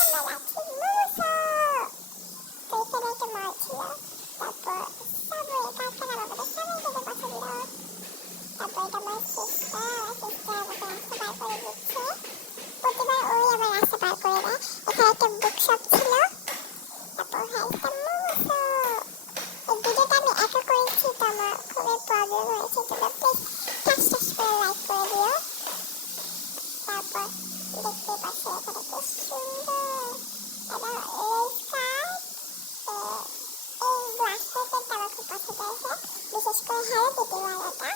আমরা রাখি মোমোসো। তো এখানে একটা মল ছিল, তারপর সাবওয়ে কারখানা আমাদের সবাই খেতে পছন্দ। তারপর এটা আমার সিস্টার আমাকে রাস্তা পার করে দিচ্ছে, প্রতিবার ওই আমার রাস্তা পার করে দেয়। এখানে একটা বুক শপ ছিল, তারপর হ্যাঁ একটা মোমোসো। এই ভিডিওটা আমি একা করেছি, তো আমার খুবই প্রবলেম হয়েছে, তোমরা প্লিজ টাচ টাচ করে লাইক করে দিও। তারপর দেখতে পাচ্ছি এখানে কি সুন্দর এটা রেড কার্ড। এই গ্লাস প্যাকেটটা আমার খুব পছন্দ হয়েছে, বিশেষ করে হ্যালো কিটি ওয়ালাটা।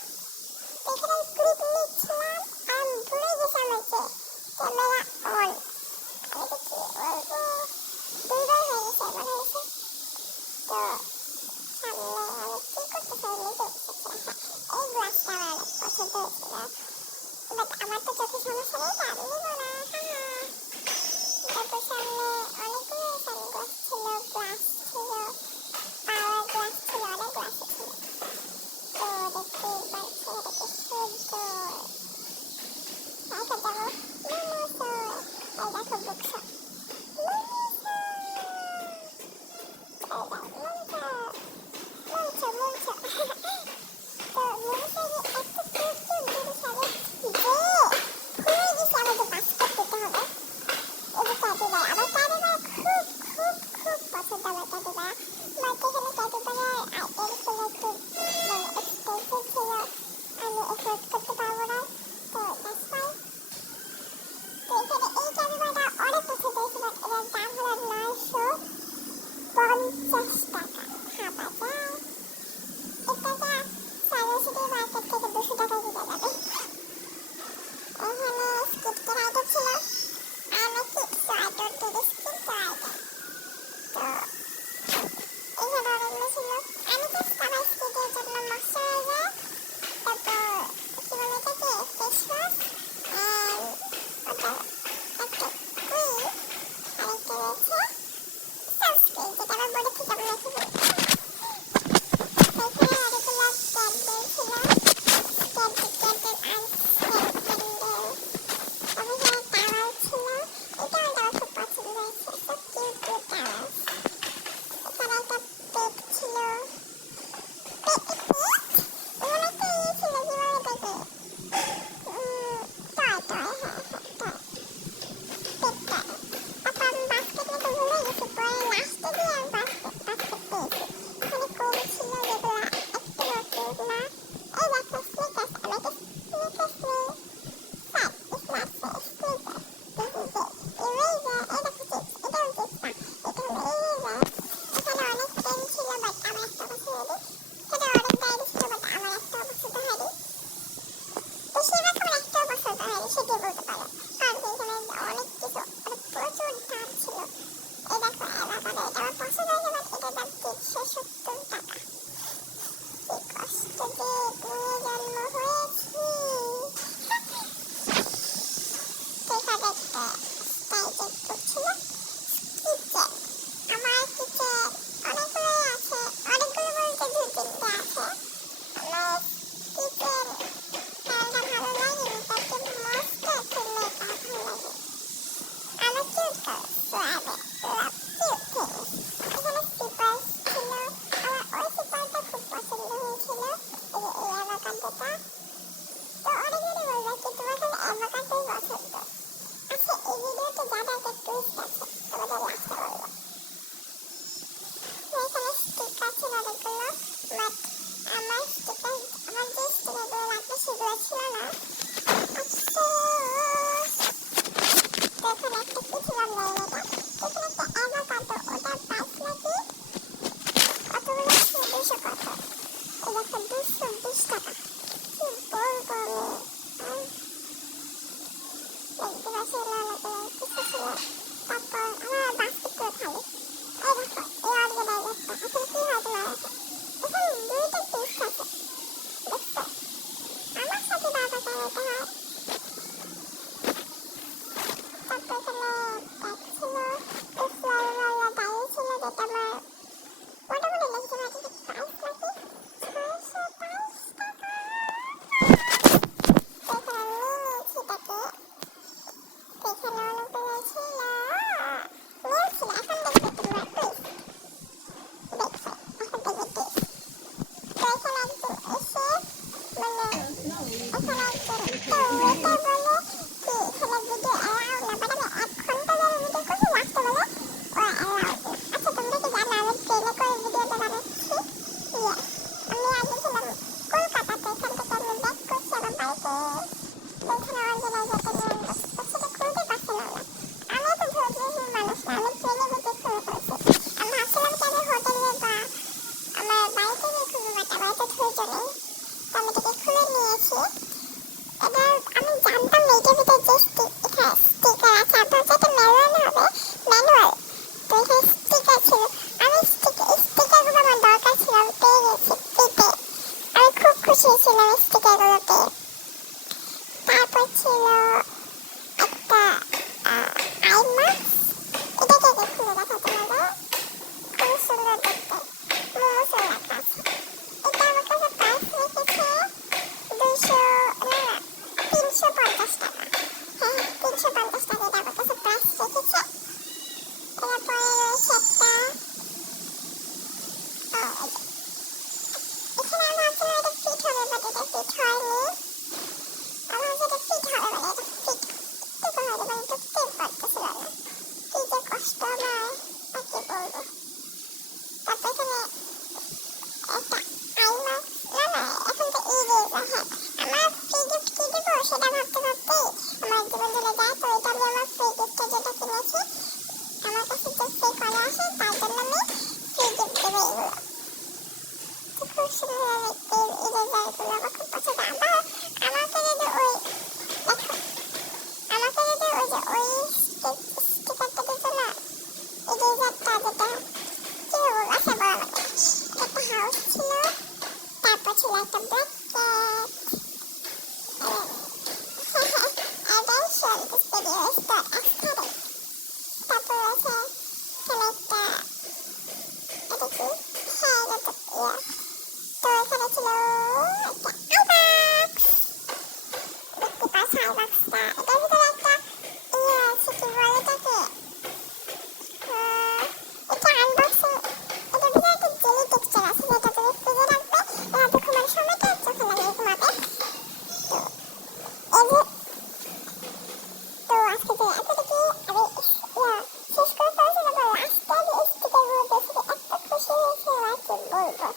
তো এখানে আমি ক্লিপ নিচ্ছিলাম আর আমি ভুলে গেছি আমার যে ক্যামেরা অন। আমি তো কি বলবো, দুইবার হয়ে গেছে এমন হয়েছে। তো সামনে আমি কি করতে চাই নিজে বুঝতেছি না। এই গ্লাসটা আমার অনেক পছন্দ হয়েছিল, বাট আমার তো চোখে সমস্যা নেই, তো আমি নিব না। তারপর সামনে অনেকগুলো সানগ্লাস ছিল, গ্লাস ছিল, পাওয়ার গ্লাস ছিল, অনেক গ্লাস ছিল। তো দেখতেই পাচ্ছি এটা কি সুন্দর। এখন যাবো মোমোসো। এই দেখো বুকশপ মোমোসো। এই দেখো মোমোসো মোমোসো মোমোসো। তো মোমোসো যে এত কিউট কিউট জিনিস হবে যে ভুলে গেছি আমাদের বাস্কেট দিতে হবে। এই যে ক্যাপিবার, আমার ক্যাপিবার খুব খুব খুব পছন্দ। আমার ক্যাপিবার বাট এখানে ক্যাপিবারের আইটেমগুলো খুব মানে এক্সপেন্সিভ ছিল, আমি এফোর্ড করতে পারবো না, তো দ্যাটস ওয়াই। তো এখানে এই ক্যাপিবারটা অনেক পছন্দ কষ্ট আমার, আর কি বলবো। তারপর এখানে একটা আইমা, না না এখন তো ইরেজার। হ্যাঁ, আমার ফ্রি গিফট কি দেবো সেটা ভাবতে ভাবতেই আমার জীবন চলে যায়। তো এটা আমি আমার ফ্রি গিফটটা যেটা কিনেছি, আমার কাছে যে ফ্রি করা আসে তার জন্য আমি ফ্রি গিফট দেবো এগুলো। তো খুব সুন্দর দেখতে ইরেজারগুলো, আমার খুব পছন্দ। আবার আমাকে যদি ওই দেখো, আমাকে যদি ওই যে ওই স্টিকারটা দিত না, ইরেজারটা যেটা কি বলবো, আচ্ছা বলো আমাকে। একটা হাউস ছিল, তারপর ছিল একটা blanket, attention, this video is not aesthetic. তারপর আছে এখানে একটা, এটা কি, হ্যাঁ এটা তো ইয়া। তো এখানে ছিল একটা আইবাক্স, দেখতে পাচ্ছ আইবাক্সটা। এটার ভিতরে একটা ইয়ে আছে, কি বলে এটাকে, এটা আনবক্সিং, এটার ভিতরে একটা জেলি টেক্সচার আছে যেটা তুমি ফ্রিজে রাখবে, রাতে ঘুমানোর সময়টা চোখে লাগিয়ে ঘুমাবে। তো এই যে, তো আজকে যে এতটুকু আমি শেষ করে ফেলছি, তারপর লাস্টে আমি স্টিকারগুলো দেখে এত খুশি হয়েছে আর কি বলবো।